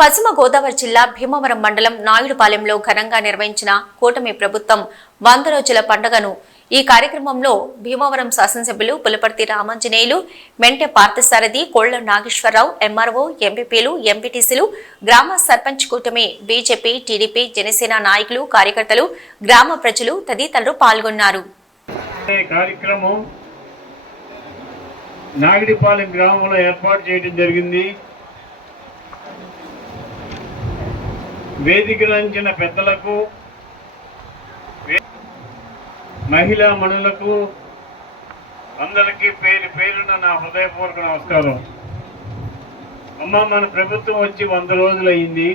పశ్చిమ గోదావరి జిల్లా భీమవరం మండలం నాయుడుపాలెంలో ఘనంగా నిర్వహించిన కూటమి ప్రభుత్వం వంద రోజుల పండుగను ఈ కార్యక్రమంలో భీమవరం శాసనసభ్యులు పులపర్తి రామాంజనేయులు మెంటె పార్థసారథి కోళ్ళ నాగేశ్వరరావు ఎంఆర్ఓ ఎంపీపీలు ఎంపీటీసీలు గ్రామ సర్పంచ్ కూటమి బీజేపీ టీడీపీ జనసేన నాయకులు కార్యకర్తలు గ్రామ ప్రజలు తదితరులు పాల్గొన్నారు. నాగిడిపాలెం గ్రామంలో ఏర్పాటు చేయడం జరిగింది. వేదిక రంచిన పెద్దలకు మహిళా మణులకు అందరికీ పేరు పేరున నా హృదయపూర్వక నమస్కారం. అమ్మ మన ప్రభుత్వం వచ్చి వంద రోజులు అయింది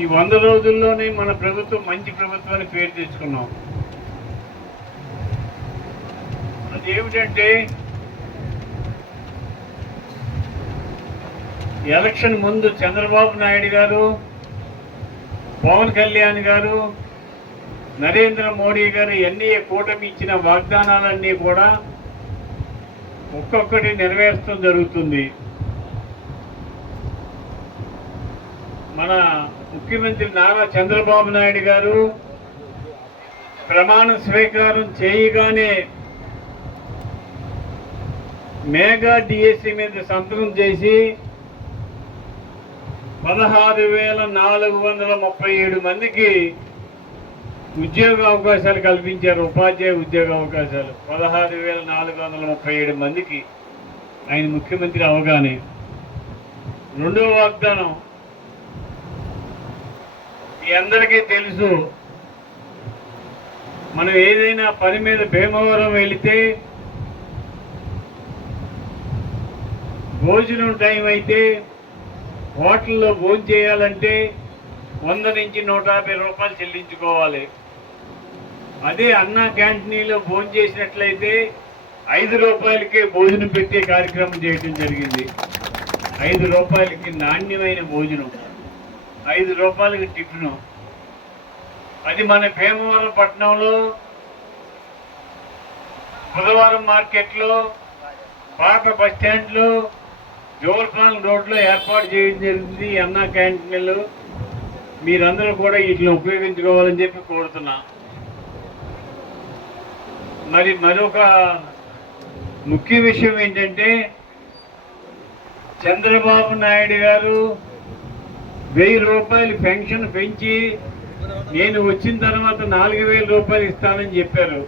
ఈ వంద రోజుల్లోనే మన ప్రభుత్వం మంచి ప్రభుత్వం అని పేరు తెచ్చుకున్నాం. అదేమిటంటే ఎలక్షన్ ముందు చంద్రబాబు నాయుడు గారు పవన్ కళ్యాణ్ గారు నరేంద్ర మోడీ గారు ఎన్ఏ కూటమి ఇచ్చిన వాగ్దానాలన్నీ కూడా ఒక్కొక్కటి నెరవేర్చడం జరుగుతుంది. మన ముఖ్యమంత్రి నారా చంద్రబాబు నాయుడు గారు ప్రమాణ స్వీకారం చేయగానే మేఘా డిఎస్సి మీద సంతకం చేసి పదహారు వేల నాలుగు వందల ముప్పై ఏడు మందికి ఉద్యోగ అవకాశాలు కల్పించారు ఉపాధ్యాయ ఉద్యోగ అవకాశాలు. పదహారు వేల నాలుగు వందల ముప్పై ఏడు మందికి ఆయన ముఖ్యమంత్రి అవగానే రెండవ వాగ్దానం మీ అందరికీ తెలుసు. మనం ఏదైనా పని మీద భీమవరం వెళితే భోజనం టైం అయితే హోటల్లో భోజనం చేయాలంటే వంద నుంచి నూట యాభై రూపాయలు చెల్లించుకోవాలి. అదే అన్న క్యాంటీన్లో భోజనం చేసినట్లయితే ఐదు రూపాయలకే భోజనం పెట్టే కార్యక్రమం చేయడం జరిగింది. ఐదు రూపాయలకి నాణ్యమైన భోజనం ఐదు రూపాయలకి టిఫిను. అది మన భీమవరం పట్టణంలో బుధవారం మార్కెట్లో పాత బస్ స్టాండ్లో రోడ్లో ఏర్పాటు చేయడం జరిగింది అన్నా క్యాంటీన్లు మీరందరూ కూడా వీటిని ఉపయోగించుకోవాలని చెప్పి కోరుతున్నా. మరి మరొక ముఖ్య విషయం ఏంటంటే చంద్రబాబు నాయుడు గారు వెయ్యి రూపాయలు పెన్షన్ పెంచి నేను వచ్చిన తర్వాత నాలుగు వేల రూపాయలు ఇస్తానని చెప్పారు.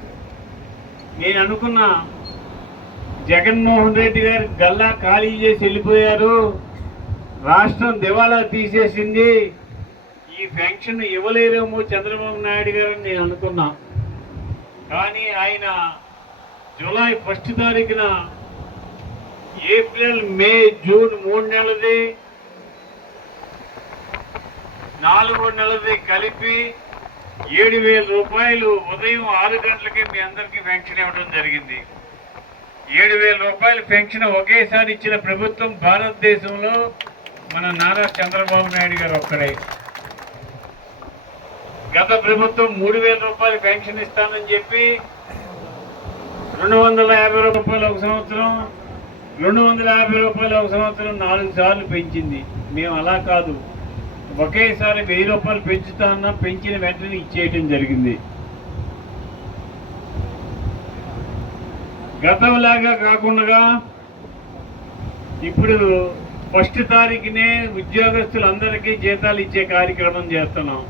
నేను అనుకున్నా జగన్మోహన్ రెడ్డి గారు గల్లా ఖాళీ చేసి వెళ్ళిపోయారు. రాష్ట్రం దివాలా తీసేసింది. ఈ పెన్షన్ ఇవ్వలేరేమో చంద్రబాబు నాయుడు గారు నేను అనుకున్నా. కానీ ఆయన జూలై ఫస్ట్ తారీఖున ఏప్రిల్ మే జూన్ మూడు నెలది నాలుగు నెలది కలిపి ఏడు వేల రూపాయలు ఉదయం ఆరు గంటలకి మీ అందరికీ పెన్షన్ ఇవ్వడం జరిగింది. ఏడు వేల రూపాయల పెన్షన్ ఒకేసారి ఇచ్చిన ప్రభుత్వం భారతదేశంలో మన నారా చంద్రబాబు నాయుడు గారు ఒక్కడే. గత ప్రభుత్వం మూడు వేల రూపాయలు పెన్షన్ ఇస్తానని చెప్పి రెండు వందల యాభై రూపాయలు ఒక సంవత్సరం రెండు వందల యాభై రూపాయలు ఒక సంవత్సరం నాలుగు సార్లు పెంచింది. మేము అలా కాదు. ఒకేసారి వెయ్యి రూపాయలు పెంచుతా అన్న పెంచిన వెంటనే ఇచ్చేయటం జరిగింది. గతంలాగా కాకుండా ఇప్పుడు ఫస్ట్ తారీఖునే ఉద్యోగస్తులందరికీ జీతాలు ఇచ్చే కార్యక్రమం చేస్తున్నాం.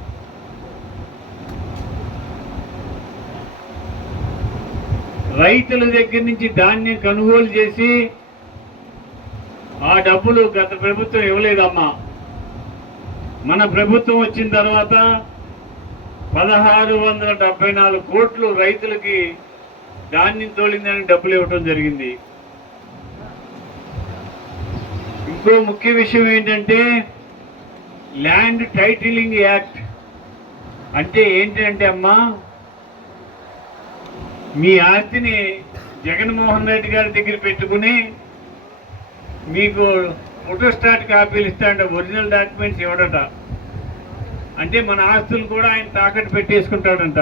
రైతుల దగ్గర నుంచి ధాన్యం కొనుగోలు చేసి ఆ డబ్బులు గత ప్రభుత్వం ఇవ్వలేదమ్మా. మన ప్రభుత్వం వచ్చిన తర్వాత పదహారు వందల డెబ్బై నాలుగు కోట్లు రైతులకి ధాన్యం తోలిందని డబ్బులు ఇవ్వటం జరిగింది. ఇంకో ముఖ్య విషయం ఏంటంటే ల్యాండ్ టైటిలింగ్ యాక్ట్ అంటే ఏంటంటే అమ్మా మీ ఆస్తిని జగన్మోహన్ రెడ్డి గారి దగ్గర పెట్టుకుని మీకు ఫోటోస్టాట్ కాపీలు ఇస్తాడ ఒరిజినల్ డాక్యుమెంట్స్ ఇవ్వడట. అంటే మన ఆస్తులు కూడా ఆయన తాకట్టు పెట్టేసుకుంటాడంట.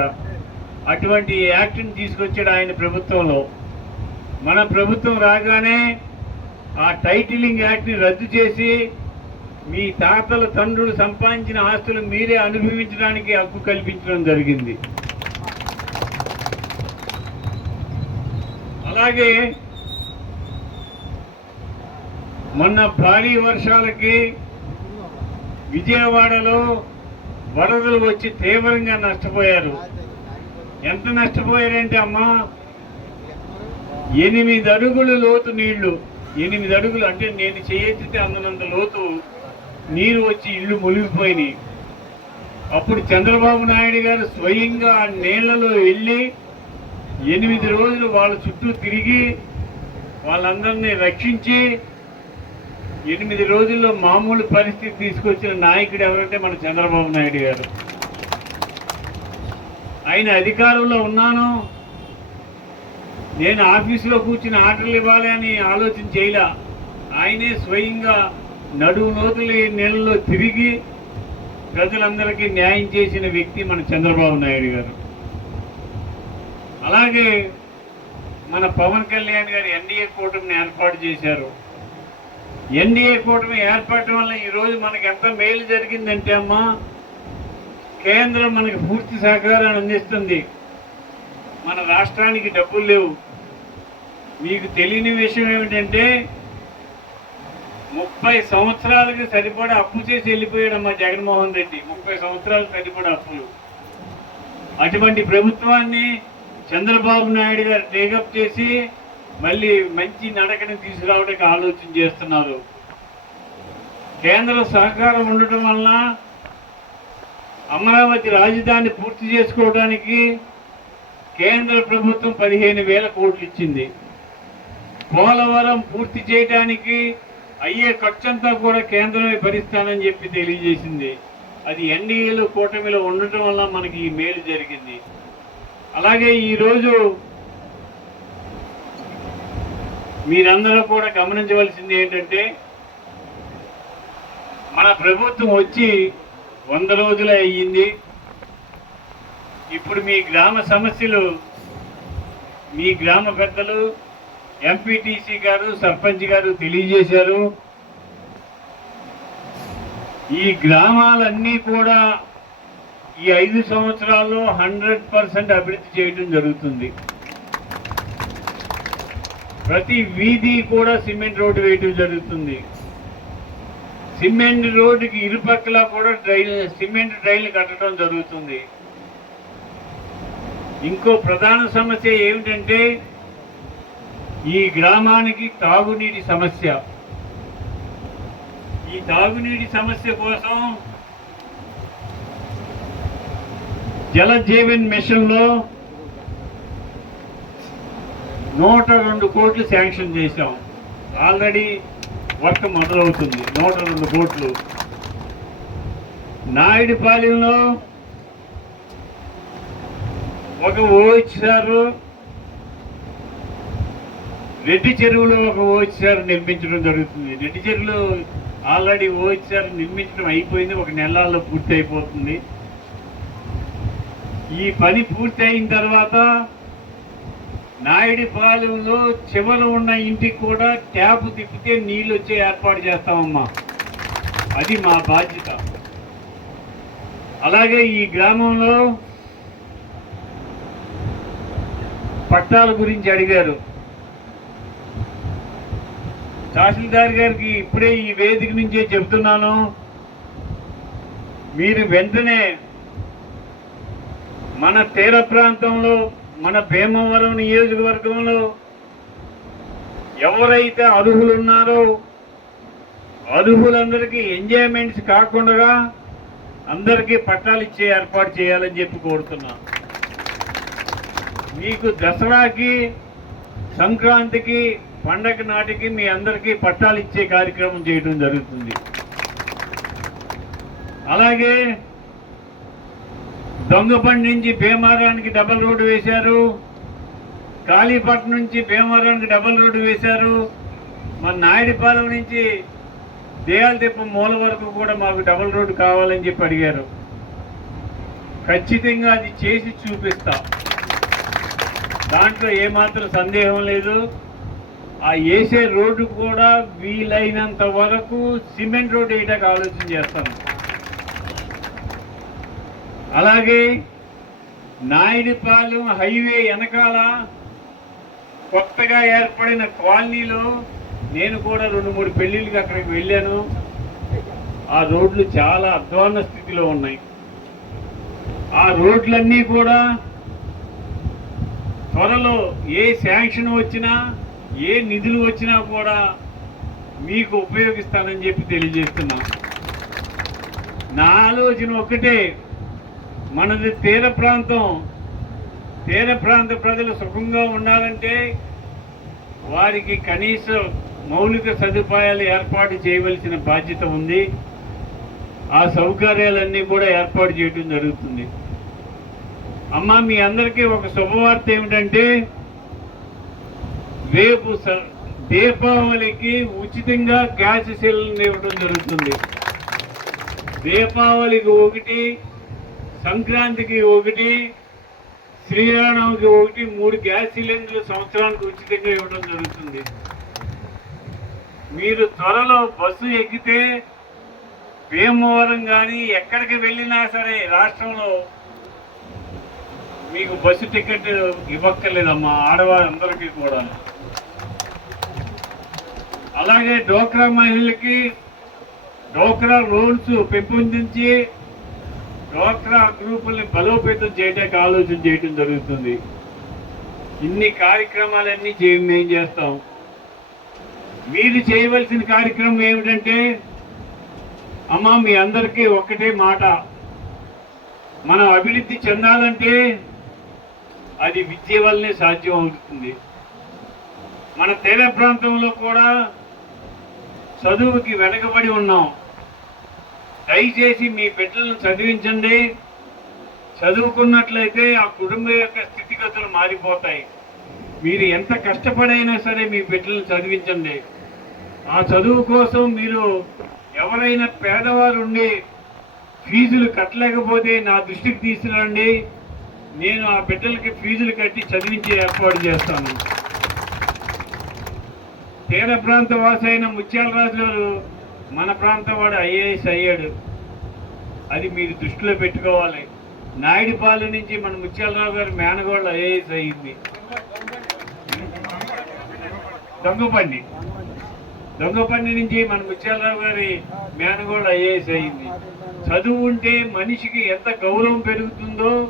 అటువంటి యాక్ట్ని తీసుకొచ్చాడు ఆయన ప్రభుత్వంలో. మన ప్రభుత్వం రాగానే ఆ టైటిలింగ్ యాక్ట్ని రద్దు చేసి మీ తాతల తండ్రులు సంపాదించిన ఆస్తులు మీరే అనుభవించడానికి హక్కు కల్పించడం జరిగింది. అలాగే మొన్న భారీ వర్షాలకి విజయవాడలో వరదలు వచ్చి తీవ్రంగా నష్టపోయారు. ఎంత నష్టపోయారంటే అమ్మా? ఎనిమిది అడుగులు లోతు నీళ్ళు. ఎనిమిది అడుగులు అంటే నేను చేయెత్తితే అందనంత లోతు నీరు వచ్చి ఇల్లు మునిగిపోయినాయి. అప్పుడు చంద్రబాబు నాయుడు గారు స్వయంగా ఆ నీళ్ళలో వెళ్ళి ఎనిమిది రోజులు వాళ్ళ చుట్టూ తిరిగి వాళ్ళందరినీ రక్షించి ఎనిమిది రోజుల్లో మామూలు పరిస్థితి తీసుకొచ్చిన నాయకుడు ఎవరంటే మన చంద్రబాబు నాయుడు గారు. ఆయన అధికారంలో ఉన్నాను. నేను ఆఫీసులో కూర్చుని ఆర్డర్లు ఇవ్వాలి అని ఆలోచన చేయలే. ఆయనే స్వయంగా నడువు నోతులు నెలలో తిరిగి ప్రజలందరికీ న్యాయం చేసిన వ్యక్తి మన చంద్రబాబు నాయుడు గారు. అలాగే మన పవన్ కళ్యాణ్ గారు ఎన్డీఏ కూటమిని ఏర్పాటు చేశారు. ఎన్డీఏ కూటమి ఏర్పడటం వల్ల ఈరోజు మనకు ఎంత మేలు జరిగిందంటే అమ్మా కేంద్రం మనకి పూర్తి సహకారాన్ని అందిస్తుంది. మన రాష్ట్రానికి డబ్బులు లేవు. మీకు తెలియని విషయం ఏమిటంటే ముప్పై సంవత్సరాలకి సరిపడా అప్పు చేసి వెళ్ళిపోయాడమ్మా జగన్మోహన్ రెడ్డి. ముప్పై సంవత్సరాలు సరిపడా అప్పులు. అటువంటి ప్రభుత్వాన్ని చంద్రబాబు నాయుడు గారు టేకప్ చేసి మళ్ళీ మంచి నడకని తీసుకురావడానికి ఆలోచన చేస్తున్నారు. కేంద్ర సహకారం ఉండటం వలన అమరావతి రాజధాని పూర్తి చేసుకోవడానికి కేంద్ర ప్రభుత్వం పదిహేను వేల కోట్లు ఇచ్చింది. పోలవరం పూర్తి చేయడానికి అయ్యే ఖర్చంతా కూడా కేంద్రమే భరిస్తానని చెప్పి తెలియజేసింది. అది ఎన్డీఏలో కూటమిలో ఉండటం వల్ల మనకి ఈ మేలు జరిగింది. అలాగే ఈరోజు మీరందరూ కూడా గమనించవలసింది ఏంటంటే మన ప్రభుత్వం వచ్చి వంద రోజులు అయ్యింది. ఇప్పుడు మీ గ్రామ సమస్యలు మీ గ్రామ పెద్దలు ఎంపీటీసీ గారు సర్పంచ్ గారు తెలియజేశారు. ఈ గ్రామాలన్నీ కూడా ఈ ఐదు సంవత్సరాల్లో హండ్రెడ్ పర్సెంట్ అభివృద్ధి చేయడం జరుగుతుంది. ప్రతి వీధి కూడా సిమెంట్ రోడ్డు వేయటం జరుగుతుంది. సిమెంట్ రోడ్డుకి ఇరుపక్కల కూడా డ్రైన్ సిమెంట్ డ్రైన్లు కట్టడం జరుగుతుంది. ఇంకో ప్రధాన సమస్య ఏమిటంటే ఈ గ్రామానికి తాగునీటి సమస్య. ఈ తాగునీటి సమస్య కోసం జల జీవన్ మిషన్లో నూట రెండు కోట్లు శాంక్షన్ చేశాం. ఆల్రెడీ వర్క్ మొదలవుతుంది. నూట రెండు కోట్లు నాయుడుపాలెంలో ఒక ఓహెచ్ఆర్ రెడ్డి చెరువులో ఒక ఓహెచ్ఆర్ నిర్మించడం జరుగుతుంది. రెడ్డి చెరువులో ఆల్రెడీ ఓహెచ్ఆర్ నిర్మించడం అయిపోయింది. ఒక నెలల్లో పూర్తి అయిపోతుంది ఈ పని పూర్తి అయిన తర్వాత నాయుడిపాలెంలో చివర ఉన్న ఇంటికి కూడా ట్యాప్ తిప్పితే నీళ్ళు వచ్చే ఏర్పాటు చేస్తామమ్మా. అది మా బాధ్యత. అలాగే ఈ గ్రామంలో పట్టాల గురించి అడిగారు. తహసీల్దార్ గారికి ఇప్పుడే ఈ వేదిక నుంచే చెబుతున్నాను. మీరు వెంటనే మన తీర ప్రాంతంలో మన భీమవరం నియోజకవర్గంలో ఎవరైతే అర్హులు ఉన్నారో అర్హులందరికీ ఎంజాయ్మెంట్స్ కాకుండా అందరికీ పట్టాలు ఇచ్చే ఏర్పాటు చేయాలని చెప్పి కోరుతున్నా. మీకు దసరాకి సంక్రాంతికి పండగ నాటికి మీ అందరికీ పట్టాలు ఇచ్చే కార్యక్రమం చేయడం జరుగుతుంది. అలాగే దొంగపండి నుంచి భీమారానికి డబల్ రోడ్డు వేశారు. కాళీపట్నం నుంచి భీమవరానికి డబల్ రోడ్డు వేశారు. మన నాయుడిపాలెం నుంచి దేయాలతిప్ప మూల వరకు కూడా మాకు డబల్ రోడ్డు కావాలని చెప్పి అడిగారు. ఖచ్చితంగా అది చేసి చూపిస్తా. దాంట్లో ఏమాత్రం సందేహం లేదు. ఆ వేసే రోడ్డు కూడా వీలైనంత వరకు సిమెంట్ రోడ్డు వేయడానికి ఆలోచన చేస్తాను అలాగే నాయుడిపాలెం హైవే వెనకాల కొత్తగా ఏర్పడిన కాలనీలో నేను కూడా రెండు మూడు పెళ్ళిళ్ళకి అక్కడికి వెళ్ళాను. ఆ రోడ్లు చాలా అధ్వాన స్థితిలో ఉన్నాయి. ఆ రోడ్లన్నీ కూడా త్వరలో ఏ శాంక్షన్ వచ్చినా ఏ నిధులు వచ్చినా కూడా మీకు ఉపయోగిస్తానని చెప్పి తెలియజేస్తున్నా నా ఆలోచన ఒకటే మనది తీర ప్రాంతం తీర ప్రాంత ప్రజలు సుఖంగా ఉండాలంటే వారికి కనీస మౌలిక సదుపాయాలు ఏర్పాటు చేయవలసిన బాధ్యత ఉంది. ఆ సౌకర్యాలన్నీ కూడా ఏర్పాటు చేయడం జరుగుతుంది. అమ్మ మీ అందరికీ ఒక శుభవార్త ఏమిటంటే రేపు స- దీపావళికి ఉచితంగా గ్యాస్ సిలిండర్ ఇవ్వడం జరుగుతుంది. దీపావళికి ఒకటి సంక్రాంతికి ఒకటి శ్రీరామకి ఒకటి మూడు గ్యాస్ సిలిండర్లు సంవత్సరానికి ఉచితంగా ఇవ్వడం జరుగుతుంది. మీరు త్వరలో బస్సు ఎక్కితే భీమవరం కానీ ఎక్కడికి వెళ్ళినా సరే రాష్ట్రంలో మీకు బస్సు టికెట్ ఇవ్వక్కర్లేదమ్మా ఆడవారందరికీ కూడా. అలాగే డోక్రా మహిళలకి డోక్రా రోడ్స్ పెంపొందించి డోక్రా గ్రూపుల్ని బలోపేతం చేయడానికి ఆలోచన చేయటం జరుగుతుంది. ఇన్ని కార్యక్రమాలన్నీ చే మేము చేస్తాం? మీరు చేయవలసిన కార్యక్రమం ఏమిటంటే అమ్మ మీ అందరికీ ఒక్కటే మాట. మనం అభివృద్ధి చెందాలంటే అది విద్య వల్లనే సాధ్యం అవుతుంది. మన తీర ప్రాంతంలో కూడా చదువుకి వెనకబడి ఉన్నాం. దయచేసి మీ బిడ్డలను చదివించండి. చదువుకున్నట్లయితే ఆ కుటుంబం యొక్క స్థితిగతులు మారిపోతాయి. మీరు ఎంత కష్టపడైనా సరే మీ బిడ్డలను చదివించండి. ఆ చదువు కోసం మీరు ఎవరైనా పేదవారు ఉండి ఫీజులు కట్టలేకపోతే నా దృష్టికి తీసుకురండి. నేను ఆ బిడ్డలకి ఫీజులు కట్టి చదివించే ఏర్పాటు చేస్తాను. తీర ప్రాంత వాసైన ముత్యాలరాజు గారు మన ప్రాంతం వాడు ఐఏఎస్ అయ్యాడు. అది మీరు దృష్టిలో పెట్టుకోవాలి. నాయుడుపాలెం నుంచి మన ముత్యాలరావు గారు మేనగోళ్ళు ఐఏఎస్ అయ్యింది. దొంగపండి. దొంగపండి నుంచి మన ముత్యాలరావు గారి మేనగోళ్ళు ఐఏఎస్ అయ్యింది. చదువు ఉంటే మనిషికి ఎంత గౌరవం పెరుగుతుందో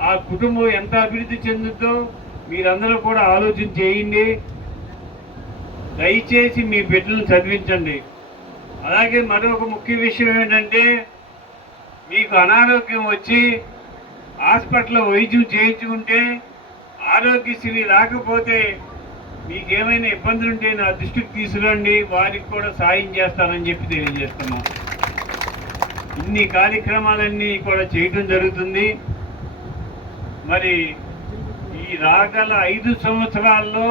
ఆ కుటుంబం ఎంత అభివృద్ధి చెందుతుందో మీరందరూ కూడా ఆలోచన చేయండి. దయచేసి మీ బిడ్డలను చదివించండి. అలాగే మరొక ముఖ్య విషయం ఏంటంటే మీకు అనారోగ్యం వచ్చి హాస్పిటల్లో వైద్యం చేయించుకుంటే ఆరోగ్యశ్రీ రాకపోతే మీకేమైనా ఇబ్బందులు ఉంటే నా దృష్టికి తీసుకురండి వారికి కూడా సాయం చేస్తానని చెప్పి తెలియజేస్తున్నాం. ఇన్ని కార్యక్రమాలన్నీ కూడా చేయటం జరుగుతుంది. మరి ఈ రాగల ఐదు సంవత్సరాల్లో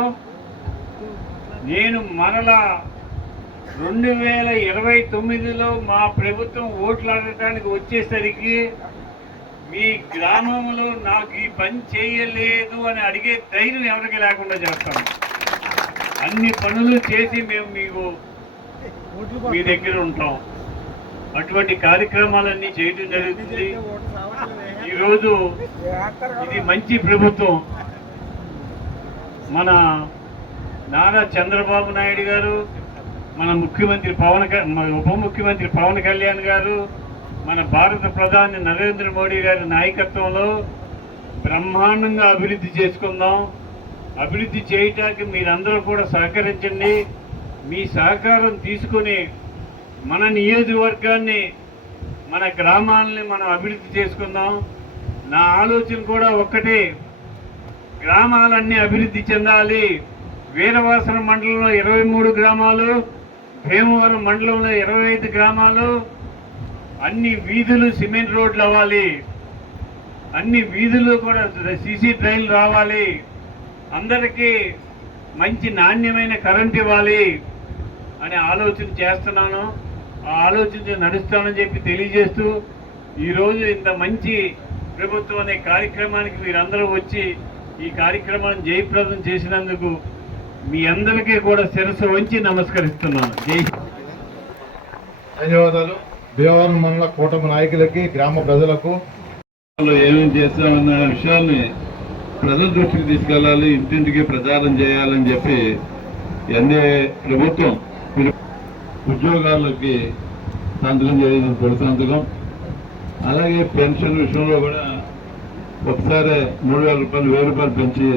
నేను మరలా రెండు వేల ఇరవై తొమ్మిదిలో మా ప్రభుత్వం ఓట్లాడటానికి వచ్చేసరికి మీ గ్రామంలో నాకు ఈ పని చేయలేదు అని అడిగే ధైర్యం ఎవరికి లేకుండా చేస్తాము అన్ని పనులు చేసి మేము మీకు మీ దగ్గర ఉంటాం. అటువంటి కార్యక్రమాలన్నీ చేయడం జరుగుతుంది. ఈరోజు ఇది మంచి ప్రభుత్వం. మన నారా చంద్రబాబు నాయుడు గారు మన ముఖ్యమంత్రి పవన్ ఉప ముఖ్యమంత్రి పవన్ కళ్యాణ్ గారు మన భారత ప్రధాని నరేంద్ర మోడీ గారి నాయకత్వంలో బ్రహ్మాండంగా అభివృద్ధి చేసుకుందాం. అభివృద్ధి చేయటానికి మీరందరూ కూడా సహకరించండి. మీ సహకారం తీసుకొని మన నియోజకవర్గాన్ని మన గ్రామాలని మనం అభివృద్ధి చేసుకుందాం. నా ఆలోచన కూడా ఒక్కటే గ్రామాలన్నీ అభివృద్ధి చెందాలి. వీరవాసన మండలంలో ఇరవై మూడు గ్రామాలు భీమవరం మండలంలో ఇరవై ఐదు గ్రామాలు అన్ని వీధులు సిమెంట్ రోడ్లు అవ్వాలి. అన్ని వీధులు కూడా సీసీ ట్రైన్లు రావాలి. అందరికీ మంచి నాణ్యమైన కరెంట్ ఇవ్వాలి అనే ఆలోచన చేస్తున్నాను. ఆ ఆలోచన నడుస్తానని చెప్పి తెలియజేస్తూ ఈరోజు ఇంత మంచి ప్రభుత్వం అనే కార్యక్రమానికి మీరందరూ వచ్చి ఈ కార్యక్రమాన్ని జయప్రదం చేసినందుకు మీ అందరికీ కూడా శిరస్సు వంచి నమస్కరిస్తున్నాను. జై. ధన్యవాదాలు. భీమవరం మండల కూటమి నాయకులకి గ్రామ ప్రజలకు. ఏమేమి చేస్తామన్న విషయాల్ని ప్రజల దృష్టికి తీసుకెళ్ళాలి ఇంటింటికి ప్రచారం చేయాలని చెప్పి ఎన్ఏ ప్రభుత్వం ఉద్యోగాలకి సంతకం చేయడం తొలి సంతకం అలాగే పెన్షన్ విషయంలో కూడా ఒకసారి మూడు వేల రూపాయలు వెయ్యి రూపాయలు పెంచి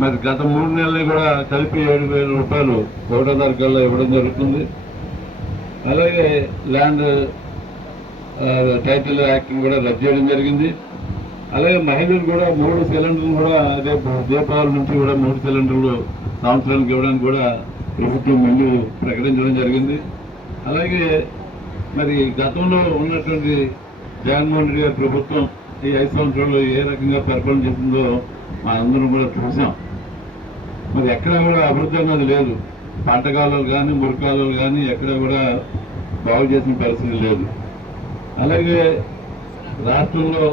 మరి గత మూడు నెలలు కూడా కలిపి ఏడు వేల రూపాయలు ఒకటో తారీఖుల్లో ఇవ్వడం జరుగుతుంది. అలాగే ల్యాండ్ టైటిల్ యాక్ట్ కూడా రద్దు చేయడం జరిగింది. అలాగే మహిళలు కూడా మూడు సిలిండర్లు కూడా రేపు దీపావళి నుంచి కూడా మూడు సిలిండర్లు సంవత్సరానికి ఇవ్వడానికి కూడా ప్రభుత్వం ముందు ప్రకటించడం జరిగింది. అలాగే మరి గతంలో ఉన్నటువంటి జగన్మోహన్ రెడ్డి గారి ప్రభుత్వం ఈ ఐదు సంవత్సరాల్లో ఏ రకంగా పరిపాలన చేసిందో మా అందరం కూడా చూసాం. మరి ఎక్కడ కూడా అభివృద్ధి అన్నది లేదు. పంటకాలు కానీ మురికాలు కానీ ఎక్కడ కూడా బాగు చేసిన పరిస్థితి లేదు. అలాగే రాష్ట్రంలో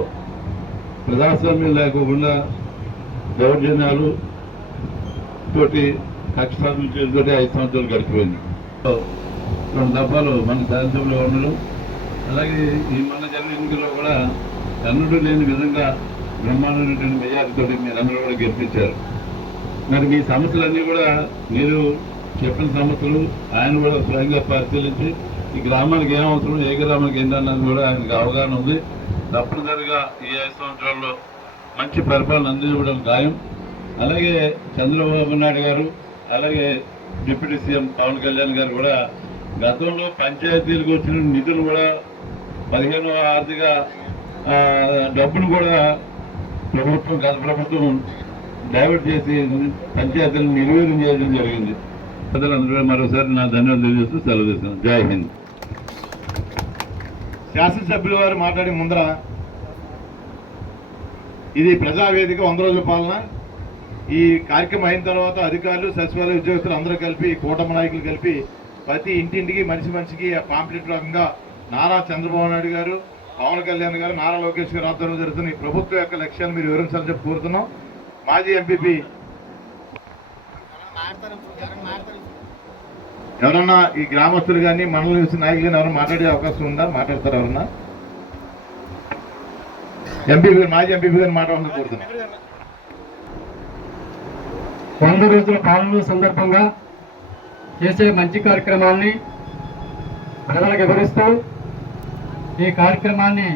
ప్రజాస్వామ్యం లేకోకుండా దౌర్జన్యాలు తోటి కక్ష సాధించేతోటి ఐదు సంవత్సరాలు గడిచిపోయింది. రెండు దఫాలు మన శాసనసభలో ఉండడం అలాగే ఈ మన జరిగిన ఎన్నికల్లో కూడా కన్నుడు లేని విధంగా బ్రహ్మాండమైనటువంటి మెజార్టీతో మీరందరూ కూడా గెలిపించారు. మరి మీ సమస్యలన్నీ కూడా మీరు చెప్పిన సమస్యలు ఆయన కూడా స్వయంగా పరిశీలించి ఈ గ్రామానికి ఏం అవసరం ఏ గ్రామానికి ఏంటన్నది కూడా ఆయనకు అవగాహన ఉంది. తప్పనిసరిగా ఈ ఐదు సంవత్సరాల్లో మంచి పరిపాలన అందించడం ఖాయం. అలాగే చంద్రబాబు నాయుడు గారు అలాగే డిప్యూటీ సీఎం పవన్ కళ్యాణ్ గారు కూడా గతంలో పంచాయతీలకు వచ్చిన నిధులు కూడా పదిహేను ఆర్థిక డబ్బులు డబ్బును కూడా ప్రభుత్వం గత ప్రభుత్వం డైవర్ట్ చేసి పంచాయతీలను నిర్వీర్యం చేయడం జరిగింది. ప్రజలందరూ మరోసారి నా ధన్యవాదాలు తెలియజేస్తూ సెలవు చేస్తున్నాను. జై హింద్. శాసనసభ్యుల వారు మాట్లాడే ముందర ఇది ప్రజావేదిక వంద రోజుల పాలన. ఈ కార్యక్రమం అయిన తర్వాత అధికారులు సచివాలయ ఉద్యోగస్తులు అందరూ కలిపి కూటమి నాయకులు కలిపి ప్రతి ఇంటింటికి మనిషి మనిషికి పాంప్లెట్ రకంగా నారా చంద్రబాబు నాయుడు గారు పవన్ కళ్యాణ్ గారు నారా లోకేష్ గారు ఆధ్వర్యంలో జరుగుతున్న ఈ ప్రభుత్వం యొక్క లక్ష్యాలు మీరు వివరించాలని చెప్పి కోరుతున్నాం. మాజీ ఎంపీపీ. ఎవరన్నా ఈ గ్రామస్తులు కానీ మనల్ని చూసిన నాయకులు కానీ ఎవరైనా మాట్లాడే అవకాశం ఉందా? మాట్లాడతారు ఎవరన్నా? ఎంపీపీ మాజీ ఎంపీపీ గారిని మాట్లాడాలని కోరుతున్నాం. వంద రోజుల పాలన సందర్భంగా చేసే మంచి కార్యక్రమాల్ని ప్రజలకు వివరిస్తూ ఈ కార్యక్రమాన్ని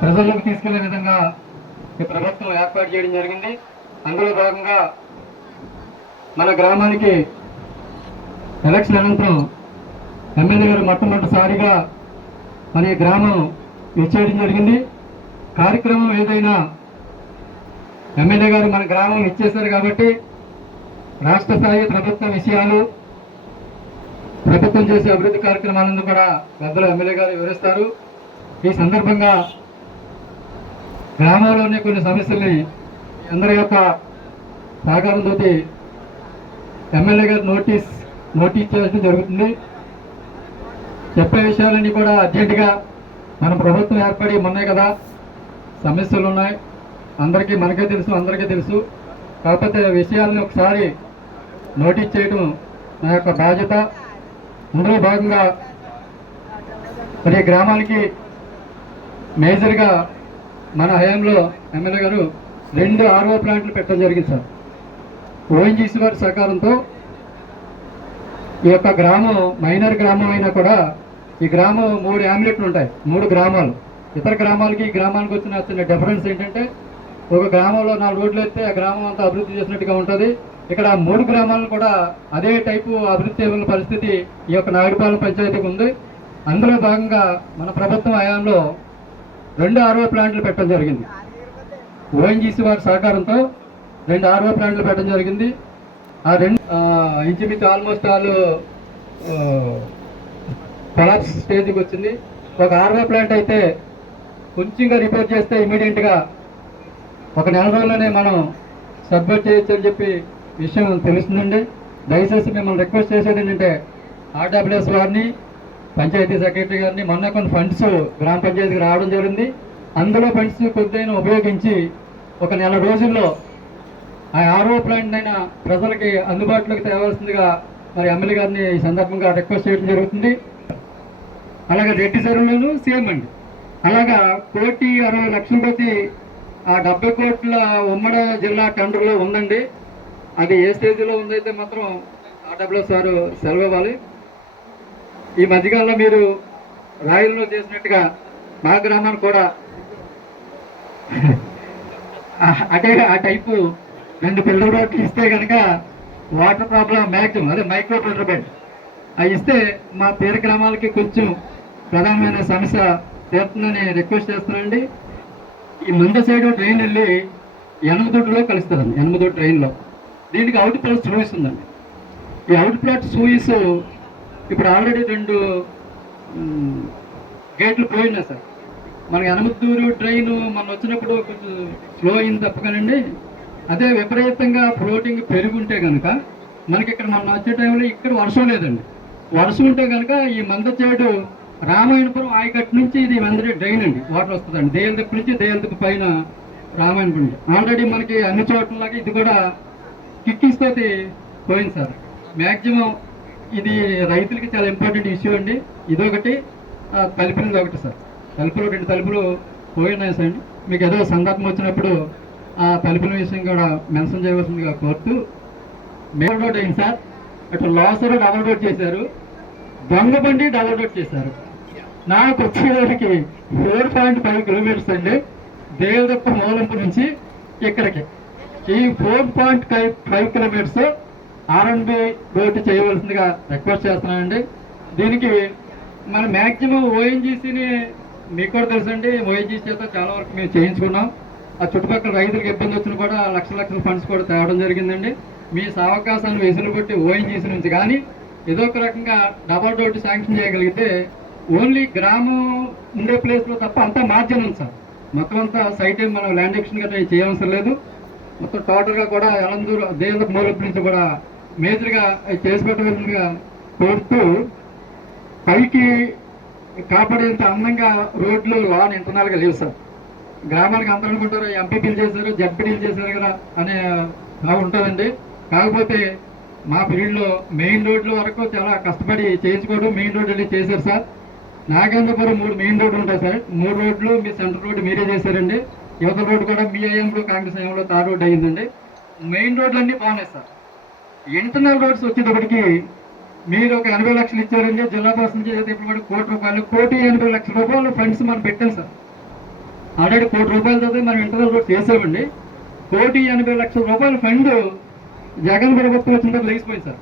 ప్రజల్లోకి తీసుకెళ్ళే విధంగా ఈ ప్రభుత్వం ఏర్పాటు చేయడం జరిగింది. అందులో భాగంగా మన గ్రామానికి ఎలక్షన్ అనంతరం ఎమ్మెల్యే గారు మొట్టమొదటిసారిగా మన ఈ గ్రామం ఇచ్చేయడం జరిగింది. కార్యక్రమం ఏదైనా ఎమ్మెల్యే గారు మన గ్రామం ఇచ్చేశారు కాబట్టి రాష్ట్ర స్థాయి ప్రభుత్వ విషయాలు ప్రభుత్వం చేసే అభివృద్ధి కార్యక్రమాలను కూడా పెద్దలు ఎమ్మెల్యే గారు వివరిస్తారు. ఈ సందర్భంగా గ్రామంలోనే కొన్ని సమస్యల్ని అందరి యొక్క సహకారంతో ఎమ్మెల్యే గారు నోటీస్ నోటీస్ చేయడం జరుగుతుంది. చెప్పే విషయాలన్నీ కూడా అర్జెంటుగా మన ప్రభుత్వం ఏర్పడి ఉన్నాయి కదా. సమస్యలు ఉన్నాయి. అందరికీ మనకే తెలుసు అందరికీ తెలుసు. కాకపోతే విషయాలను ఒకసారి నోటీస్ చేయడం నా యొక్క బాధ్యత. అందులో భాగంగా మరి గ్రామానికి మేజర్గా మన హయాంలో ఎమ్మెల్యే గారు రెండు ఆర్ఓ ప్లాంట్లు పెట్టడం జరిగింది సార్. ఓఎన్జీసీ వారి సహకారంతో ఈ యొక్క గ్రామం మైనర్ గ్రామం అయినా కూడా ఈ గ్రామం మూడు యామ్లెట్లు ఉంటాయి మూడు గ్రామాలు. ఇతర గ్రామాలకి ఈ గ్రామానికి వచ్చిన చిన్న డిఫరెన్స్ ఏంటంటే ఒక గ్రామంలో నాలుగు రోడ్లు అయితే ఆ గ్రామం అంతా అభివృద్ధి చేసినట్టుగా ఉంటుంది. ఇక్కడ మూడు గ్రామాలను కూడా అదే టైపు అభివృద్ధి చేయగల పరిస్థితి ఈ యొక్క నాయుడుపాలెం పంచాయతీకి ఉంది. అందులో భాగంగా మన ప్రభుత్వం హయాంలో రెండు ఆర్ఓ ప్లాంట్లు పెట్టడం జరిగింది. ఓఎన్జీసీ వారి సహకారంతో రెండు ఆర్ఓ ప్లాంట్లు పెట్టడం జరిగింది. ఆ రెండు ఇంచుమించు ఆల్మోస్ట్ ఆల్ కొలాప్స్ స్టేజ్కి వచ్చింది. ఒక ఆర్ఓ ప్లాంట్ అయితే కొంచెంగా రిపేర్ చేస్తే ఇమీడియట్గా ఒక నెల రోజుల్లోనే మనం సబ్మిట్ చేయొచ్చు అని చెప్పి విషయం తెలుస్తుందండి. దయచేసి మిమ్మల్ని రిక్వెస్ట్ చేసేది ఏంటంటే ఆర్డబ్ల్యూఎస్ వారిని పంచాయతీ సెక్రటరీ గారిని మొన్న కొన్ని ఫండ్స్ గ్రామ పంచాయతీకి రావడం జరిగింది. అందులో ఫండ్స్ కొద్దిగా ఉపయోగించి ఒక నెల రోజుల్లో ఆ ఆర్ఓ ప్లాంట్ ప్రజలకి అందుబాటులోకి తేవాల్సిందిగా మరి ఎమ్మెల్యే గారిని ఈ సందర్భంగా రిక్వెస్ట్ చేయడం జరుగుతుంది. అలాగే రెడ్డి చెరువులోను సేమ్ అండి. అలాగా కోటి అరవై లక్షల ప్రతి ఆ డెబ్బై కోట్ల ఉమ్మడి జిల్లా టెండర్లో ఉందండి. అది ఏ స్టేజ్లో ఉందైతే మాత్రం ఆర్డబ్ల్యూ సార్ సెలవు ఇవ్వాలి. ఈ మధ్యకాలంలో మీరు రాయల్లో చేసినట్టుగా మా గ్రామాన్ని కూడా అదే ఆ టైపు రెండు పిల్లల రోడ్లు ఇస్తే కనుక వాటర్ ప్రాబ్లం మ్యాక్సిమం అదే మైక్రో ఫిల్టర్ బెడ్. అవి ఇస్తే మా పేరు గ్రామాలకి కొంచెం ప్రధానమైన సమస్య తీరుతుందని రిక్వెస్ట్ చేస్తున్నానండి. ఈ ముందు సైడ్ ట్రైన్ వెళ్ళి ఎనమదొడ్డులో కలుస్తుందండి ఎనమదొడ్డు ట్రైన్లో. దీనికి అవుట్ ప్లాట్ సూయిస్ ఉందండి. ఈ అవుట్ ప్లాట్ సూయిస్ ఇప్పుడు ఆల్రెడీ రెండు గేట్లు పోయినాయి సార్. మనకి అనమత్తూరు ట్రైన్ మనం వచ్చినప్పుడు కొంచెం స్లో అయింది తప్పకనండి అదే విపరీతంగా ఫ్లోటింగ్ పెరుగుంటే కనుక మనకి ఇక్కడ మనం వచ్చే టైంలో ఇక్కడ వర్షం లేదండి. వర్షం ఉంటే కనుక ఈ మందచేడు రామాయణపురం ఆయకట్టు నుంచి ఇది మందిరి డ్రైన్ అండి. వాటర్ వస్తుందండి. దేయలదిప్పు నుంచి దేయలదిప్పు పైన రామాయణపురం ఆల్రెడీ మనకి అన్ని చోట్లలాగా ఇది కూడా కిక్కిస్తోంది పోయింది సార్. మ్యాక్సిమం ఇది రైతులకి చాలా ఇంపార్టెంట్ ఇష్యూ అండి. ఇదొకటి తలుపులది ఒకటి సార్. తలుపులు రెండు తలుపులు పోయినాయి సార్. మీకు ఏదో సందర్భం వచ్చినప్పుడు ఆ తలుపుల విషయం కూడా మెన్షన్ చేయవలసిందిగా కోరుతూ మెయిన్ రోడ్ అయింది సార్. అటు లాసర్ డబల్ రోడ్ చేశారు. దొంగ బండి డబల్ రోడ్ చేశారు. నాకు వచ్చేదానికి ఫోర్ పాయింట్ ఫైవ్ కిలోమీటర్స్ అండి. దేవదప్ప మూలంపు నుంచి ఇక్కడికి. ఈ four point five five kilometres R and B road చేయవలసిందిగా రిక్వెస్ట్ చేస్తున్నానండి. దీనికి మన మ్యాక్సిమం ఓఎన్జీసీని మీకు కూడా తెలుసండి. ఓఎన్జీసీ చేత చాలా వరకు మేము చేయించుకున్నాం. ఆ చుట్టుపక్కల రైతులకు ఇబ్బంది వచ్చిన కూడా లక్ష లక్షల ఫండ్స్ కూడా తేవడం జరిగిందండి. మీ సావకాశాన్ని వెసులు బట్టి ఓఎన్జీసీ నుంచి కానీ ఏదో ఒక రకంగా డబల్ రోడ్డు శాంక్షన్ చేయగలిగితే ఓన్లీ గ్రామం ఉండే ప్లేస్లో తప్ప అంతా మార్జిన్ ఉంది సార్. మొత్తం అంతా సైట్ మనం ల్యాండ్ ఎక్షన్ గట్రా చేయవలసిన లేదు. మొత్తం టోటల్గా కూడా ఎలందూరు దేవుల మూలపు నుంచి కూడా మేజర్గా చేసి పెట్టవలసిందిగా కోరుతూ పైకి కాపాడేంత అందంగా రోడ్లు లాన్ ఇంటర్నల్గా లేవు సార్. గ్రామానికి అందరూ అనుకుంటారు ఎంపీపీలు చేశారు జడ్పీలు చేశారు కదా అనే భావం ఉంటుందండి. కాకపోతే మా పీరియడ్లో మెయిన్ రోడ్ల వరకు చాలా కష్టపడి చేయించుకోవడం మెయిన్ రోడ్ వెళ్ళి చేశారు సార్. నాగేంద్రపురం మూడు మెయిన్ రోడ్లు ఉంటాయి సార్. మూడు రోడ్లు మీ సెంటర్ రోడ్డు మీరే చేశారండి. యువత రోడ్డు కూడా మీ ఐఎంలో కాంగ్రెస్ ఐఎంలో తార్ రోడ్డు అయ్యిందండి. మెయిన్ రోడ్లు అన్నీ బాగున్నాయి సార్. ఇంటర్నల్ రోడ్స్ వచ్చేటప్పటికి మీరు ఒక ఎనభై లక్షలు ఇచ్చారంటే జిల్లా పరిషత్ చేసేది ఇప్పుడు కోటి రూపాయలు కోటి ఎనభై లక్షల రూపాయలు ఫండ్స్ మనం పెట్టాం సార్. ఆల్రెడీ కోటి రూపాయలతో మనం ఇంటర్నల్ రోడ్స్ వేసామండి కోటి ఎనభై లక్షల రూపాయల ఫండ్ జగన్ ప్రభుత్వం వచ్చిన తర్వాత లేచిపోయింది సార్.